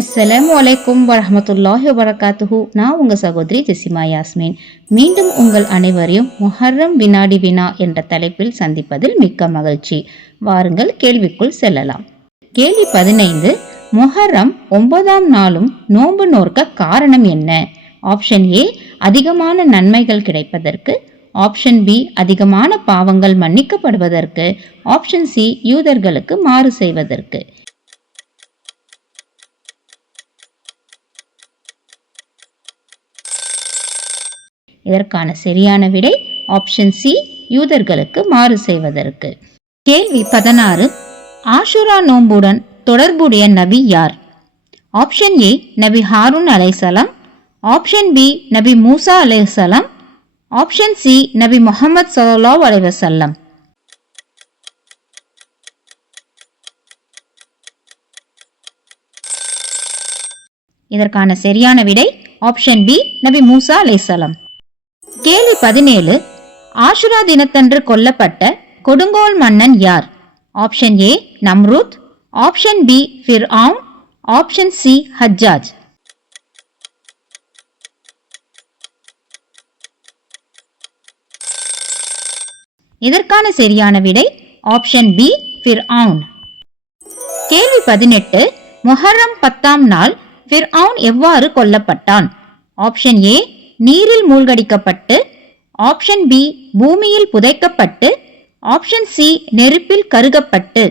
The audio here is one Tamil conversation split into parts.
அஸ்ஸலாமு அலைக்கும் வரமத்துல்லாஹி வரகாத்துஹு நான் உங்கள் சகோதரி ஜெசிமா யாஸ்மின். மீண்டும் உங்கள் அனைவரையும் முஹர்ரம் வினாடி வினா என்ற தலைப்பில் சந்திப்பதில் மிக்க மகிழ்ச்சி. வாருங்கள் கேள்விக்குள் செல்லலாம். கேள்வி பதினைந்து முஹர்ரம் ஒன்பதாம் நாளும் நோன்பு நோர்க்க காரணம் என்ன? ஆப்ஷன் ஏ அதிகமான நன்மைகள் கிடைப்பதற்கு. ஆப்ஷன் பி அதிகமான பாவங்கள் மன்னிக்கப்படுவதற்கு. ஆப்ஷன் சி யூதர்களுக்கு மாறு செய்வதற்கு. இதற்கான சரியான விடை ஆப்ஷன் சி யூதர்களுக்கு மாறு செய்வதற்கு. கேள்வி பதினாறு ஆஷுரா நோன்புடன் தொடர்புடைய நபி யார்? ஆப்ஷன் ஏ நபி ஹாரூன் அலைசலாம் ஆப்ஷன் பி நபி மூசா அலைசலாம் ஆப்ஷன் சி நபி முகமது சல்லா அலைவசல்லம் இதற்கான சரியான விடை ஆப்ஷன் பி நபி மூசா அலைசலாம் கேள்வி பதினேழு ஆஷுரா தினத்தன்று கொல்லப்பட்ட கொடுங்கோல் மன்னன் யார்? Option A நம்ருத். ஆப்ஷன் பி ஃபிர் ஆப்ஷன் சி ஹஜ்ஜாஜ். இதற்கான சரியான விடை ஆப்ஷன் பி ஃபிர் கேள்வி பதினெட்டு முஹர்ரம் பத்தாம் நாள் ஃபிர் எவ்வாறு கொல்லப்பட்டான்? ஆப்ஷன் ஏ நீரில் மூழ்கடிக்கப்பட்டு ஆப்ஷன் பி பூமியில் புதைக்கப்பட்டு ஆப்ஷன் சி நெருப்பில் கருகப்பட்டு.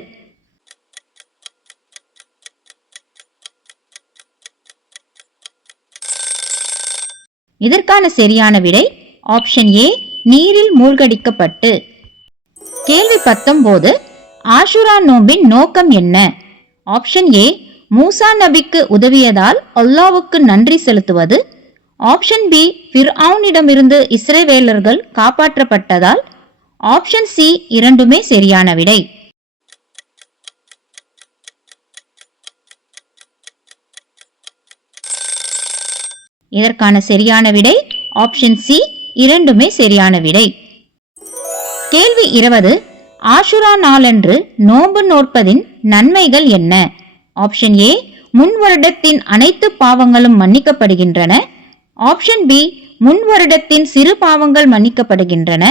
இதற்கான சரியான விடை ஆப்ஷன் ஏ நீரில் மூழ்கடிக்கப்பட்டு. கேள்வி பத்தொன்பது ஆஷுரா நோம்பின் நோக்கம் என்ன? ஆப்ஷன் ஏ மூசா நபிக்கு உதவியதால் அல்லாவுக்கு நன்றி செலுத்துவது. ஆப்ஷன் பி ஃபிர்ஆனிடமிருந்து இஸ்ரேவேலர்கள் காப்பாற்றப்பட்டதால் ஆப்ஷன் சி இரண்டுமே சரியான விடை. இதற்கான சரியான விடை ஆப்ஷன் சி இரண்டுமே சரியான விடை. கேள்வி இருபது ஆஷுரா நாளன்று நோன்பு நோற்பதின் நன்மைகள் என்ன? ஆப்ஷன் ஏ முன் வருடத்தின் அனைத்து பாவங்களும் மன்னிக்கப்படுகின்றன. ஆப்ஷன் பி முன் வருடத்தின் சிறு பாவங்கள் மன்னிக்கப்படுகின்றன.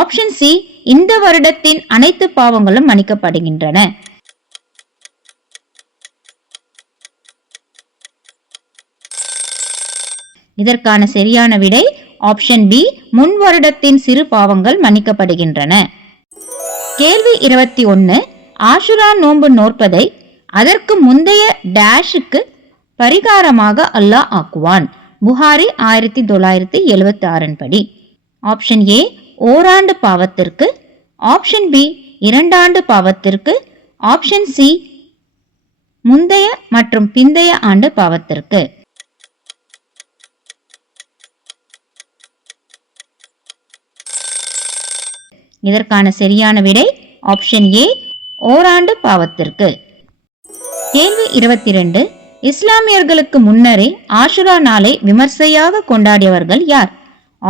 ஆப்ஷன் சி இந்த வருடத்தின் அனைத்து பாவங்களும் மன்னிக்கப்படுகின்றன. இதற்கான சரியான விடை ஆப்ஷன் பி முன் வருடத்தின் சிறு பாவங்கள் மன்னிக்கப்படுகின்றன. கேள்வி இருபத்தி ஒன்று ஆஷுரா நோன்பு நோற்பதை அதற்கு முந்தைய டேஷுக்கு பரிகாரமாக அல்லாஹ் ஆக்குவான். புகாரி ஆயிரத்தி தொள்ளாயிரத்தி எழுபத்தி ஆறின் படி. ஆப்ஷன் ஏ ஓராண்டு பாவத்திற்கு. ஆப்ஷன் பி இரண்டாண்டு பாவத்திற்கு. ஆப்ஷன் சி முந்தைய மற்றும் பிந்தைய ஆண்டு பாவத்திற்கு. இதற்கான சரியான விடை ஆப்ஷன் ஏ ஓராண்டு பாவத்திற்கு. கேள்வி இருபத்தி ரெண்டு இஸ்லாமியர்களுக்கு முன்னரே ஆஷுரா நாளை விமர்சையாக கொண்டாடியவர்கள் யார்?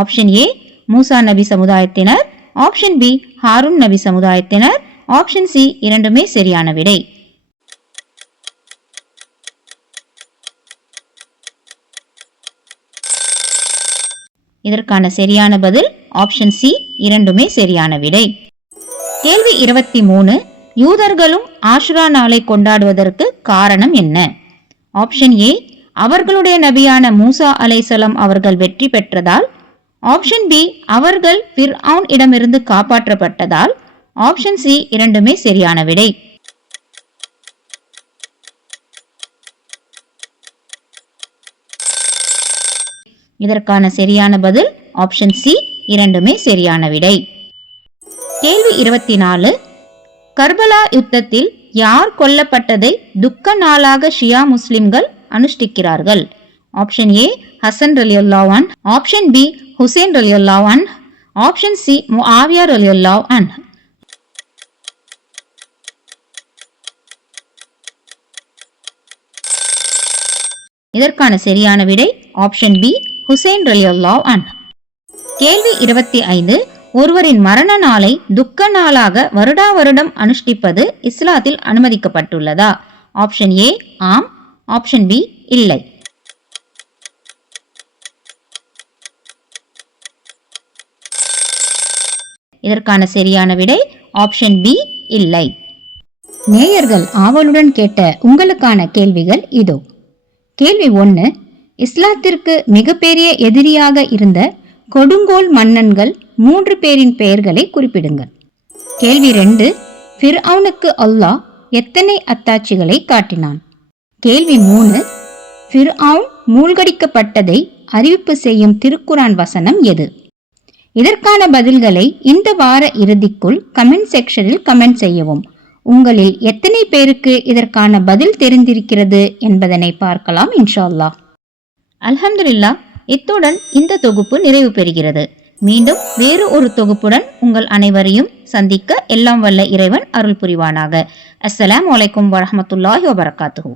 ஆப்ஷன் ஏ மூசா நபி சமுதாயத்தினர். ஆப்ஷன் பி ஹாரூன் நபி சமுதாயத்தினர். ஆப்ஷன் சி இரண்டுமே சரியான விடை. இதற்கான சரியான பதில் ஆப்ஷன் சி இரண்டுமே சரியான விடை. கேள்வி இருபத்தி மூணு யூதர்களும் ஆஷுரா நாளை கொண்டாடுவதற்கு காரணம் என்ன? ஆப்ஷன் ஏ அவர்களுடைய நபியான மூசா அலைசலம் அவர்கள் வெற்றி பெற்றதால். ஆப்ஷன் பி அவர்கள் பிர் இடமிருந்து காப்பாற்றப்பட்டதால். ஆப்ஷன் சி இரண்டுமே சரியான விடை. இதற்கான சரியான பதில் ஆப்ஷன் சி இரண்டுமே சரியான விடை. கேள்வி இருபத்தி நாலு கர்பலா யுத்தத்தில் யார் கொல்லப்பட்டதை துக்க நாளாக ஷியா முஸ்லிம்கள் அனுஷ்டிக்கிறார்கள். ஆப்ஷன் ஏ ஹசன் ரலியுல்லாவான் ஆப்ஷன் பி ஹுசேன் ரலியுல்லாவான் ஆப்ஷன் சி முஆவியா ரலியுல்லாவான் இதற்கான சரியான விடை ஆப்ஷன் பி ஹுசேன் ரலியுல்லாவ் அன் கேள்வி இருபத்தி ஐந்து ஒருவரின் மரண நாளை துக்க நாளாக வருடா வருடம் அனுஷ்டிப்பது இஸ்லாத்தில் அனுமதிக்கப்பட்டுள்ளதா? ஆப்ஷன் ஏ ஆம். ஆப்ஷன் பி இல்லை. இதற்கான சரியான விடை ஆப்ஷன் பி இல்லை. நேயர்கள் ஆவலுடன் கேட்ட உங்களுக்கான கேள்விகள் இதோ. கேள்வி ஒன்று இஸ்லாத்திற்கு மிகப்பெரிய எதிரியாக இருந்த கொடுங்கோல் மன்னன்கள் மூன்று பேரின் பெயர்களை குறிப்பிடுங்கள். கேள்வி ரெண்டு ஃபிர்அவுனுக்கு அல்லாஹ் எத்தனை அத்தாட்சிகளை காட்டினான்? கேள்வி மூணு ஃபிர்அவுன் மூழ்கடிக்கப்பட்டதை அறிவிப்பு செய்யும் திருக்குரான் வசனம் எது? இதற்கான பதில்களை இந்த வார இறுதிக்குள் கமெண்ட் செக்ஷனில் கமெண்ட் செய்யவும். உங்களில் எத்தனை பேருக்கு இதற்கான பதில் தெரிந்திருக்கிறது என்பதனை பார்க்கலாம் இன்ஷா அல்லாஹ் அல்ஹம்துலில்லா இத்துடன் இந்த தொகுப்பு நிறைவு பெறுகிறது. மீண்டும் வேறு ஒரு தொகுப்புடன் உங்கள் அனைவரையும் சந்திக்க எல்லாம் வல்ல இறைவன் அருள் புரிவானாக. அஸ்ஸலாமு வலைக்கம் வரமத்துல்லாஹி வபரகாத்துஹு.